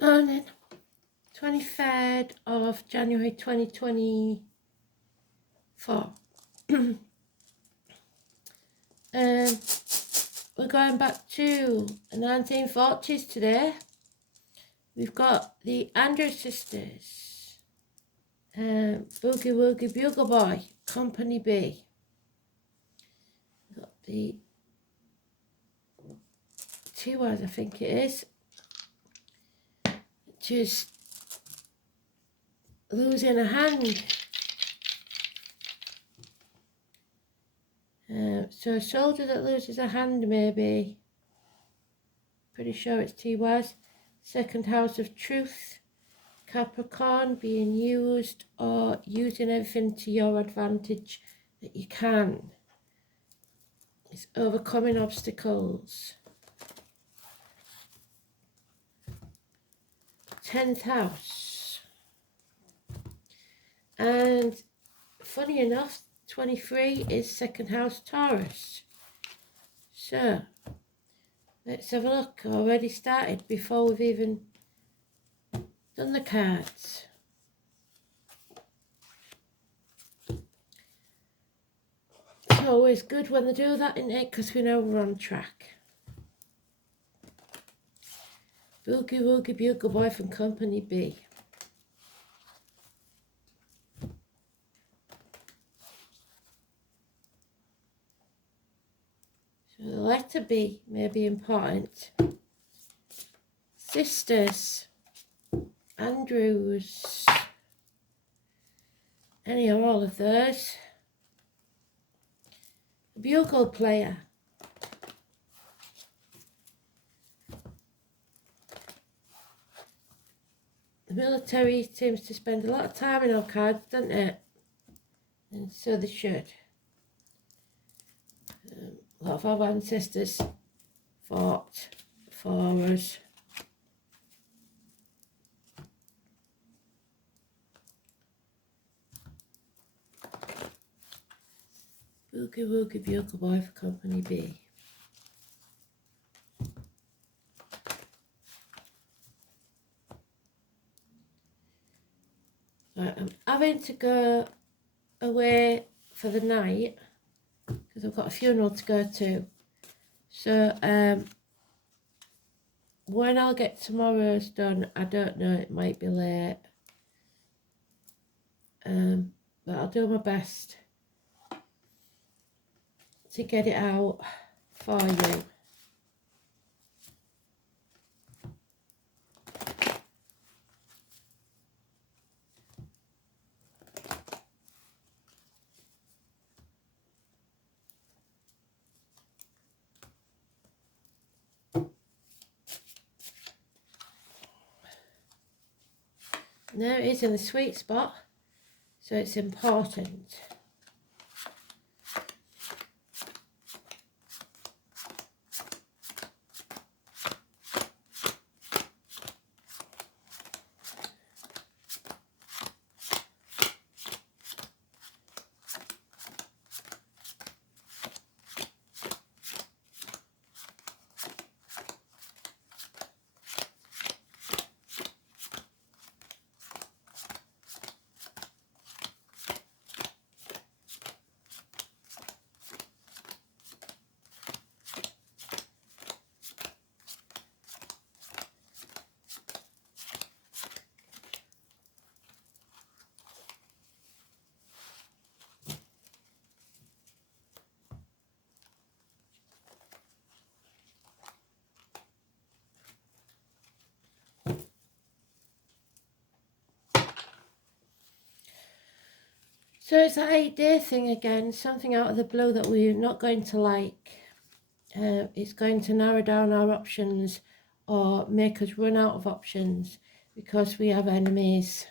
Morning, 23rd of January 2024. We're going back to the 1940s today. We've got the Andrews Sisters, Boogie Woogie Bugle Boy, Company B. We've got the two words, I think it is, which is losing a hand. So a soldier that loses a hand, maybe. Pretty sure it's T-wise. Second house of truth. Capricorn, being used or using everything to your advantage that you can. It's overcoming obstacles. 10th house. And funny enough, 23 is second house Taurus. So let's have a look. Already started before we've even done the cards. It's always good when they do that, isn't it? Because we know we're on track. Boogie Woogie Bugle Boy from Company B. So the letter B may be important. Sisters, Andrews, any or all of those. The bugle player. The military seems to spend a lot of time in our cards, doesn't it? And so they should. A lot of our ancestors fought for us. Boogie Woogie Bugle Boy for Company B. Right, I'm having to go away for the night because I've got a funeral to go to. So when I'll get tomorrow's done, I don't know, it might be late. But I'll do my best to get it out for you. Now it is in the sweet spot, so it's important. So it's that 8-day thing again, something out of the blue that we're not going to like. It's going to narrow down our options or make us run out of options because we have enemies.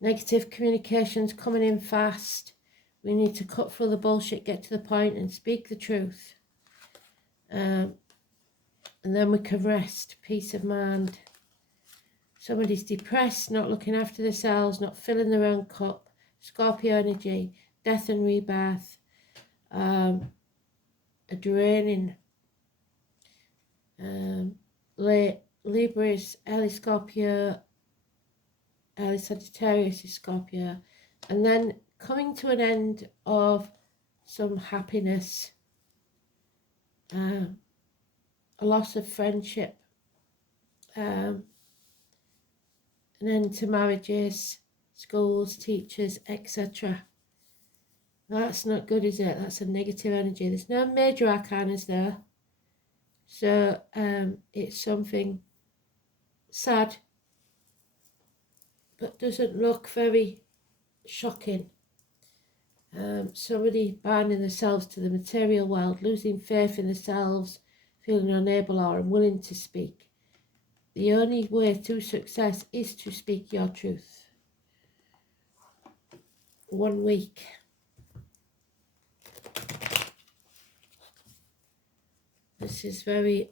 Negative communications coming in fast. We need to cut through the bullshit, get to the point and speak the truth. And then we can rest, peace of mind. Somebody's depressed, not looking after themselves, not filling their own cup. Scorpio energy, death and rebirth, a draining, late Libras, early Scorpio, early Sagittarius is Scorpio, and then coming to an end of some happiness, a loss of friendship, an end to marriages, schools, teachers, etc. That's not good, is it? That's a negative energy. There's no major arcanas there, so it's something sad, but doesn't look very shocking. Somebody binding themselves to the material world, losing faith in themselves, feeling unable or unwilling to speak. The only way to success is to speak your truth. 1 week. This is very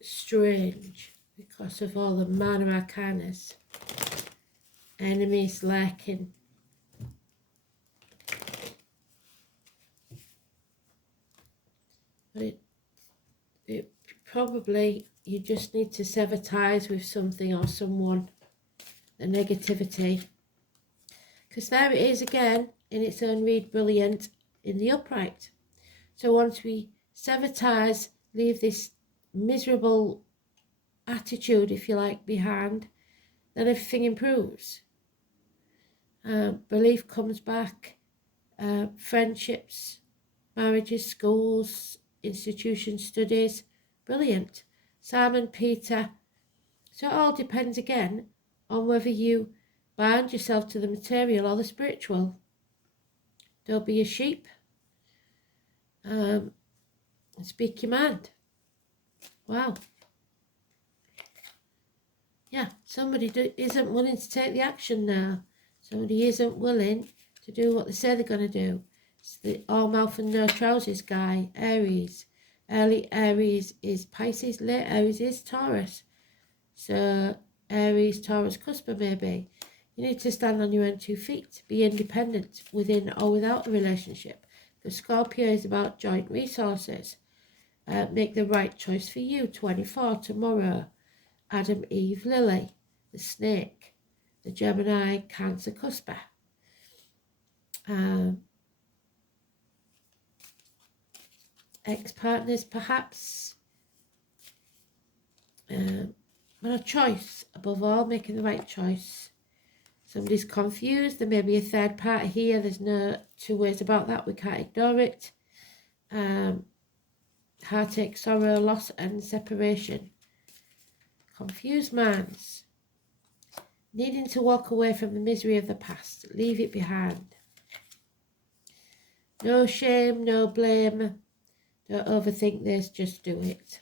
strange because of all the minor arcanas. Enemies lurking. But it probably, you just need to sever ties with something or someone, the negativity. Because there it is again, in its own read, brilliant, in the upright. So once we sever ties, leave this miserable attitude, if you like, behind, then everything improves. Belief comes back, friendships, marriages, schools, institutions, studies, brilliant. Simon, Peter. So it all depends again on whether you bind yourself to the material or the spiritual. Don't be a sheep. Speak your mind. Wow. Yeah, somebody isn't willing to take the action now. Somebody isn't willing to do what they say they're going to do. It's the all mouth and no trousers guy, Aries. Early Aries is Pisces, late Aries is Taurus. So Aries, Taurus, Cusper maybe. You need to stand on your own 2 feet, be independent within or without a relationship. The Scorpio is about joint resources. Make the right choice for you. 24 tomorrow. Adam, Eve, Lily. The snake. The Gemini, Cancer, Cusper. Ex-partners perhaps. But a choice, above all, making the right choice. Somebody's confused, there may be a third party here, there's no 2 ways about that, we can't ignore it. Heartache, sorrow, loss and separation. Confused minds. Needing to walk away from the misery of the past, leave it behind. No shame, no blame, don't overthink this, just do it.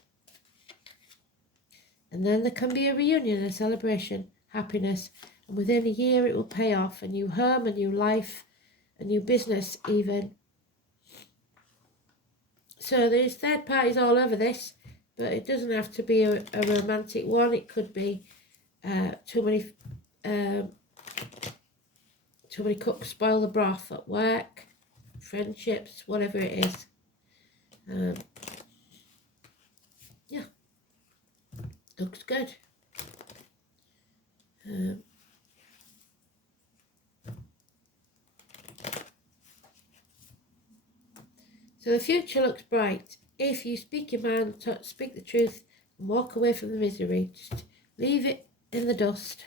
And then there can be a reunion, a celebration, happiness, and within a year it will pay off. A new home, a new life, a new business even. So there's third parties all over this, but it doesn't have to be a romantic one. It could be too many cooks spoil the broth at work, friendships, whatever it is. Yeah, looks good. So the future looks bright. If you speak your mind, speak the truth, and walk away from the misery, just leave it in the dust.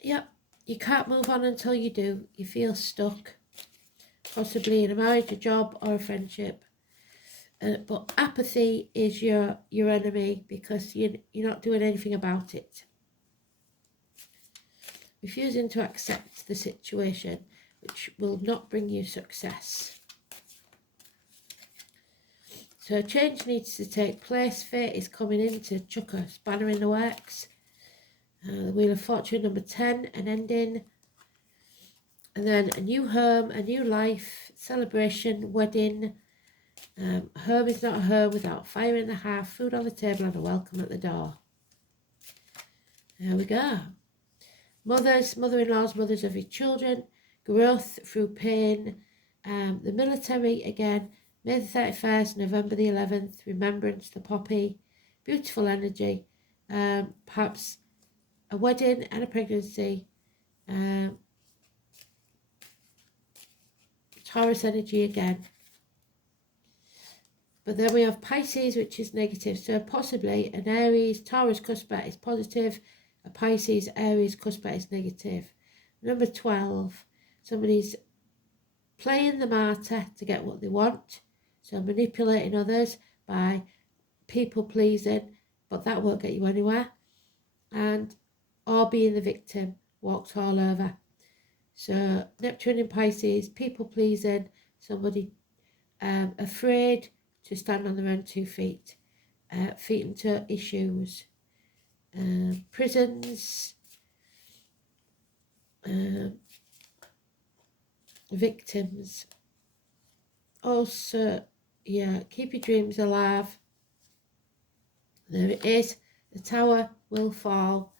Yep, you can't move on until you do. You feel stuck, possibly in a marriage, a job, or a friendship. But apathy is your enemy because you're not doing anything about it. Refusing to accept the situation, which will not bring you success. So change needs to take place. Fate is coming in to chuck a spanner in the works. The Wheel of Fortune, number 10, an ending. And then a new home, a new life, celebration, wedding. Home is not a home without fire in the hearth, food on the table and a welcome at the door. There we go. Mothers, mother-in-laws, mothers of your children. Growth through pain. The military, again, May the 31st, November the 11th, remembrance, the poppy, beautiful energy, perhaps a wedding and a pregnancy, Taurus energy again. But then we have Pisces, which is negative. So possibly an Aries, Taurus cuspet is positive, a Pisces, Aries cuspet is negative. Number 12, somebody's playing the martyr to get what they want. So manipulating others by people pleasing, but that won't get you anywhere. And or being the victim, walked all over. So Neptune in Pisces, people pleasing, somebody afraid to stand on their own 2 feet, feet into issues, prisons, victims. Also, yeah, keep your dreams alive. There it is. The tower will fall.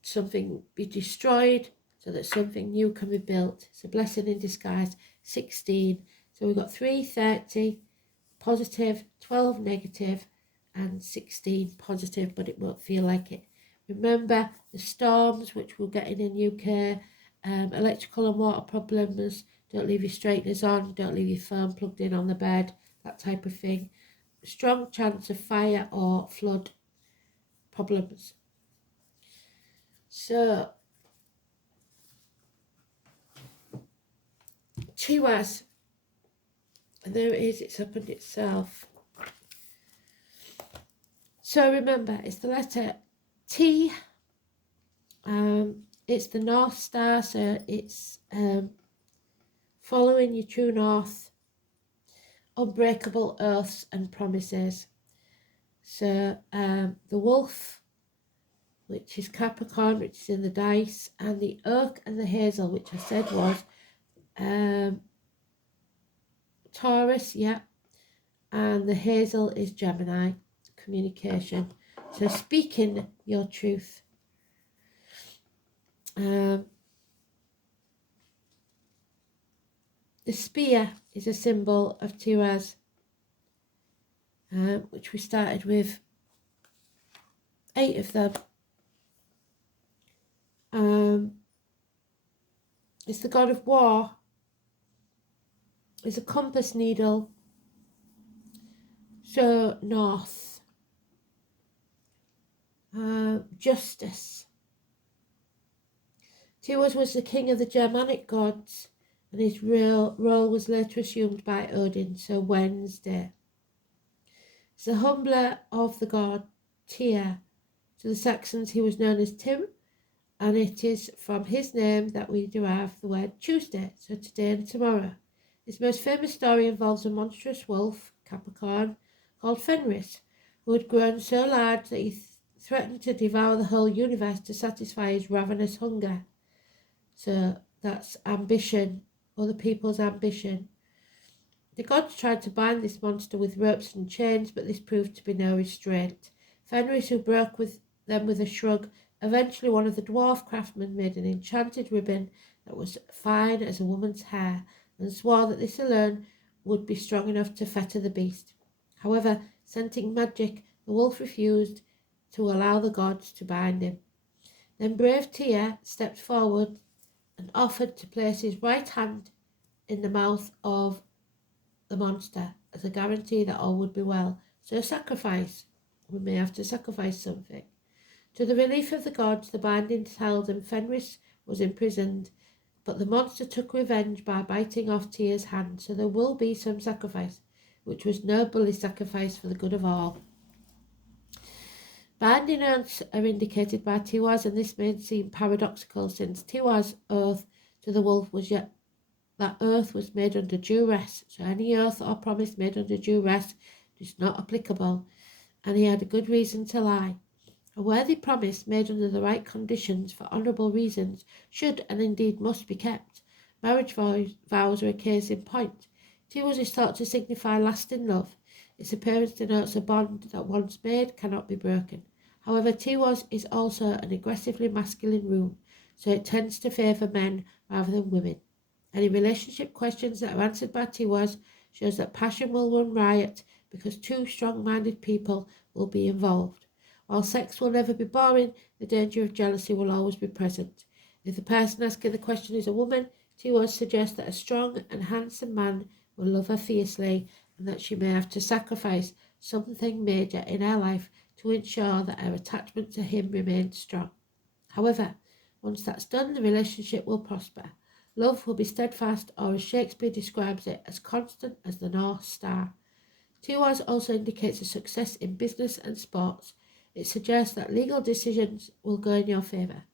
Something be destroyed so that something new can be built. It's a blessing in disguise. 16. So we've got 3, 30 positive, 12 negative, and 16 positive, but it won't feel like it. Remember the storms which we're getting in UK, electrical and water problems. Don't leave your straighteners on, don't leave your phone plugged in on the bed, that type of thing. Strong chance of fire or flood problems. So, Chihuahua, and there it is, it's opened itself. So remember, it's the letter T. It's the North Star, so it's following your true north, unbreakable oaths and promises. So the wolf, which is Capricorn, which is in the dice, and the oak and the hazel, which I said was Taurus, yeah, and the hazel is Gemini, communication. So speaking your truth. The spear is a symbol of Tiraz, which we started with 8 of them. It's the god of war. It's a compass needle. So north. Justice. Tiras was the king of the Germanic gods, and his real role was later assumed by Odin, so Wednesday. It's the humbler of the god Tyr. To the Saxons he was known as Tim, and it is from his name that we derive the word Tuesday, so today and tomorrow. His most famous story involves a monstrous wolf, Capricorn, called Fenris, who had grown so large that he threatened to devour the whole universe to satisfy his ravenous hunger. So that's ambition, other people's ambition. The gods tried to bind this monster with ropes and chains, but this proved to be no restraint. Fenris, who broke with them with a shrug, eventually one of the dwarf craftsmen made an enchanted ribbon that was fine as a woman's hair, and swore that this alone would be strong enough to fetter the beast. However, scenting magic, the wolf refused to allow the gods to bind him. Then brave Tyr stepped forward and offered to place his right hand in the mouth of the monster as a guarantee that all would be well. So sacrifice. We may have to sacrifice something. To the relief of the gods, the bindings held and Fenris was imprisoned, but the monster took revenge by biting off Tyr's hand, so there will be some sacrifice, which was nobly sacrificed for the good of all. Binding oaths are indicated by Tiwaz, and this may seem paradoxical, since Tiwaz's oath to the wolf was yet that oath was made under duress, so any oath or promise made under duress is not applicable, and he had a good reason to lie. A worthy promise made under the right conditions for honourable reasons should and indeed must be kept. Marriage vows are a case in point. Tiwaz is thought to signify lasting love. Its appearance denotes a bond that once made cannot be broken. However, Tiwaz is also an aggressively masculine rune, so it tends to favour men rather than women. Any relationship questions that are answered by Tiwaz shows that passion will run riot because two strong-minded people will be involved. While sex will never be boring, the danger of jealousy will always be present. If the person asking the question is a woman, T1 suggests that a strong and handsome man will love her fiercely and that she may have to sacrifice something major in her life to ensure that her attachment to him remains strong. However, once that's done, the relationship will prosper. Love will be steadfast, or as Shakespeare describes it, as constant as the North Star. T1 also indicates a success in business and sports. It suggests that legal decisions will go in your favour.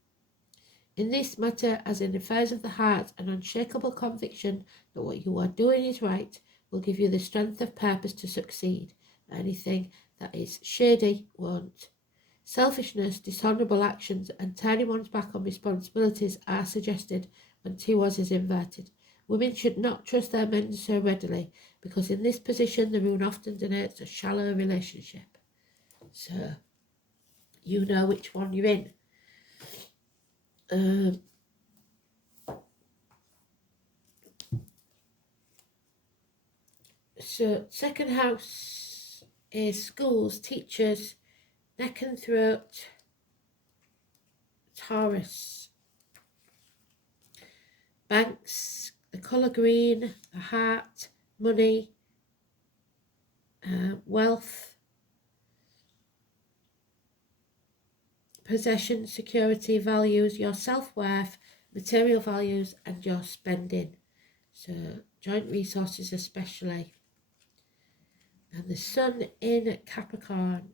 In this matter, as in affairs of the heart, an unshakable conviction that what you are doing is right will give you the strength of purpose to succeed. Anything that is shady won't. Selfishness, dishonourable actions, and turning one's back on responsibilities are suggested when T1 is inverted. Women should not trust their men so readily, because in this position the rune often denotes a shallow relationship. So, you know which one you're in. So, second house is schools, teachers, neck and throat, Taurus, banks, the colour green, the heart, money, wealth, possession, security, values, your self-worth, material values, and your spending. So joint resources especially. And the sun in Capricorn.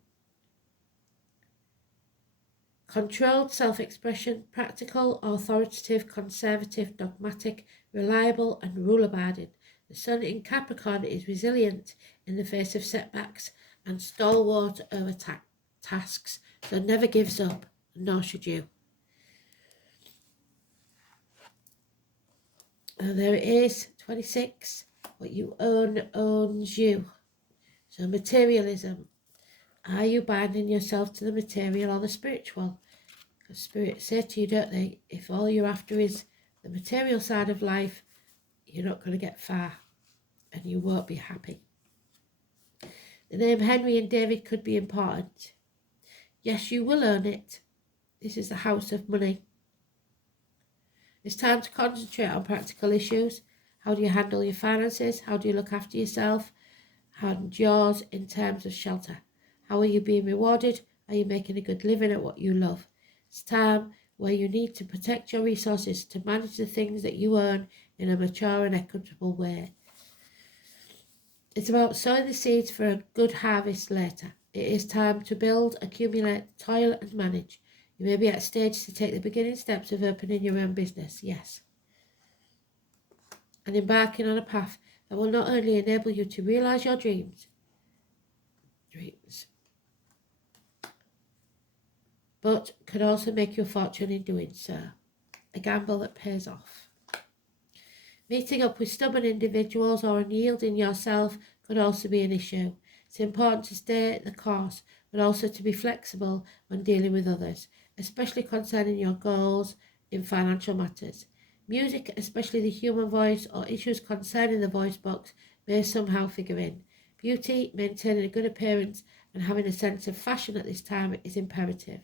Controlled self-expression, practical, authoritative, conservative, dogmatic, reliable, and rule-abiding. The sun in Capricorn is resilient in the face of setbacks and stalwart over tasks, so never gives up, nor should you. And there it is, 26. What you own owns you. So materialism. Are you binding yourself to the material or the spiritual? Because spirits say to you, don't they, if all you're after is the material side of life, you're not going to get far and you won't be happy. The name Henry and David could be important. Yes, you will earn it. This is the house of money. It's time to concentrate on practical issues. How do you handle your finances? How do you look after yourself and yours in terms of shelter? How are you being rewarded? Are you making a good living at what you love? It's time where you need to protect your resources to manage the things that you earn in a mature and equitable way. It's about sowing the seeds for a good harvest later. It is time to build, accumulate, toil and manage. You may be at a stage to take the beginning steps of opening your own business, yes. And embarking on a path that will not only enable you to realise your dreams, but could also make you a fortune in doing so. A gamble that pays off. Meeting up with stubborn individuals or unyielding yourself could also be an issue. It's important to stay the course, but also to be flexible when dealing with others, especially concerning your goals in financial matters. Music, especially the human voice or issues concerning the voice box, may somehow figure in. Beauty, maintaining a good appearance, and having a sense of fashion at this time is imperative.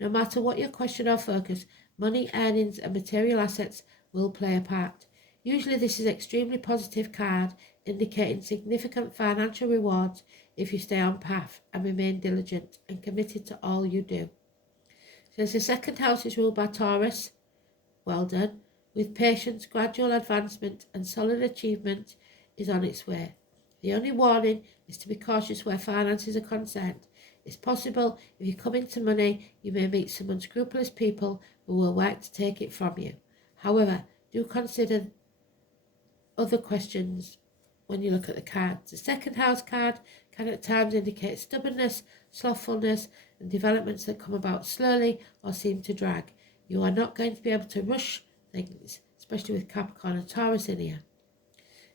No matter what your question or focus, money, earnings, and material assets will play a part. Usually this is an extremely positive card, indicating significant financial rewards if you stay on path and remain diligent and committed to all you do. Since the second house is ruled by Taurus, well done. With patience, gradual advancement and solid achievement is on its way. The only warning is to be cautious where finances are concerned. It's possible if you come into money, you may meet some unscrupulous people who will work to take it from you. However, do consider other questions when you look at the cards. The second house card can at times indicate stubbornness, slothfulness, and developments that come about slowly or seem to drag. You are not going to be able to rush things, especially with Capricorn and Taurus in here.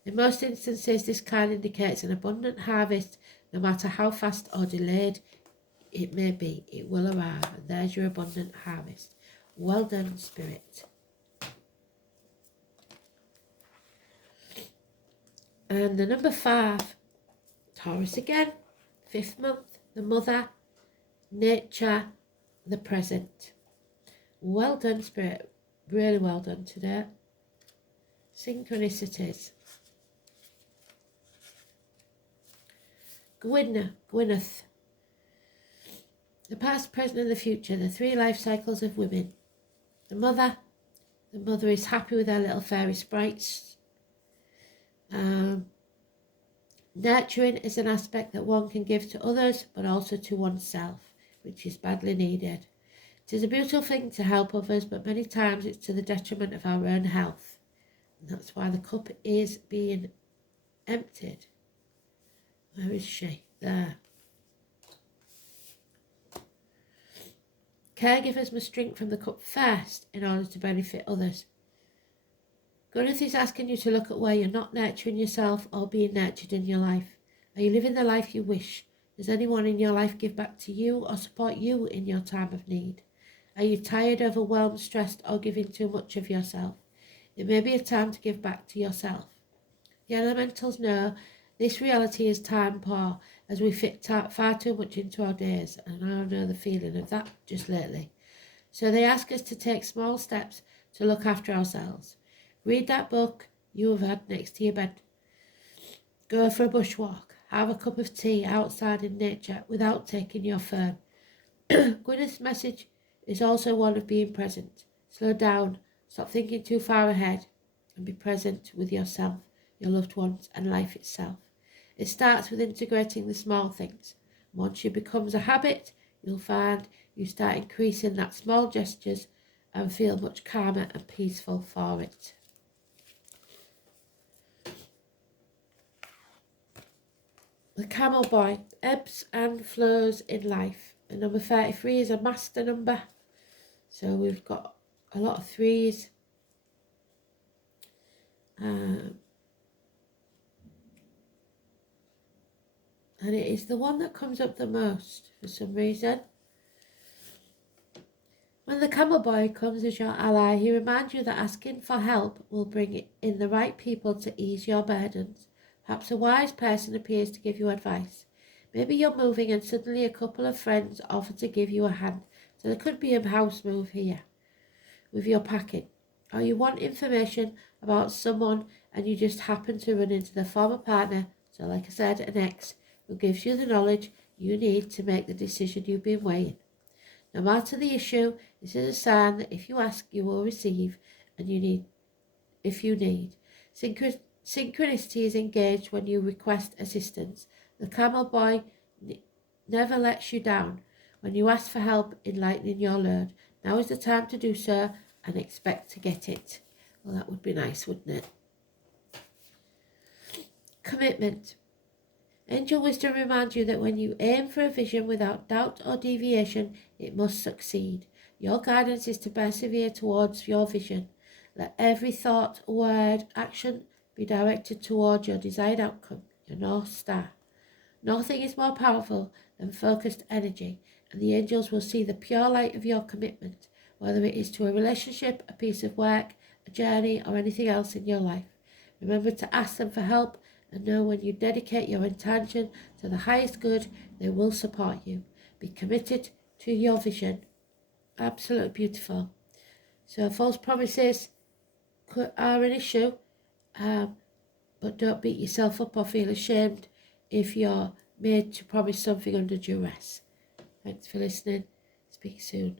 In most instances, this card indicates an abundant harvest, no matter how fast or delayed it may be. It will arrive, and there's your abundant harvest. Well done, Spirit. And the number 5, Taurus again, 5th month, the mother, nature, the present. Well done, Spirit. Really well done today. Synchronicities. Gwyneth. The past, present and the future, the 3 life cycles of women. The mother is happy with her little fairy sprites. Nurturing is an aspect that one can give to others, but also to oneself, which is badly needed. It is a beautiful thing to help others, but many times it's to the detriment of our own health. And that's why the cup is being emptied. Where is she? There. Caregivers must drink from the cup first in order to benefit others. Gwyneth is asking you to look at where you're not nurturing yourself or being nurtured in your life. Are you living the life you wish? Does anyone in your life give back to you or support you in your time of need? Are you tired, overwhelmed, stressed, or giving too much of yourself? It may be a time to give back to yourself. The elementals know this reality is time poor, as we fit far too much into our days, and I know the feeling of that just lately. So they ask us to take small steps to look after ourselves. Read that book you have had next to your bed. Go for a bushwalk. Have a cup of tea outside in nature without taking your phone. Gwyneth's message is also one of being present. Slow down, stop thinking too far ahead, and be present with yourself, your loved ones, and life itself. It starts with integrating the small things. Once it becomes a habit, you'll find you start increasing that small gestures and feel much calmer and peaceful for it. The Camel Boy, ebbs and flows in life. And number 33 is a master number. So we've got a lot of 3s. And it is the one that comes up the most for some reason. When the Camel Boy comes as your ally, he reminds you that asking for help will bring in the right people to ease your burdens. Perhaps a wise person appears to give you advice. Maybe you're moving and suddenly a couple of friends offer to give you a hand. So there could be a house move here with your packing. Or you want information about someone and you just happen to run into the former partner, so like I said, an ex, who gives you the knowledge you need to make the decision you've been weighing. No matter the issue, this is a sign that if you ask, you will receive, and if you need. Synchronicity is engaged when you request assistance. The Camel Boy never lets you down. When you ask for help in lightening your load, now is the time to do so and expect to get it. Well, that would be nice, wouldn't it? Commitment. Angel wisdom reminds you that when you aim for a vision without doubt or deviation, it must succeed. Your guidance is to persevere towards your vision. Let every thought, word, action be directed towards your desired outcome, your North Star. Nothing is more powerful than focused energy, and the angels will see the pure light of your commitment, whether it is to a relationship, a piece of work, a journey, or anything else in your life. Remember to ask them for help, and know when you dedicate your intention to the highest good, they will support you. Be committed to your vision. Absolutely beautiful. So false promises are an issue, but don't beat yourself up or feel ashamed if you're made to promise something under duress. Thanks for listening. Speak soon.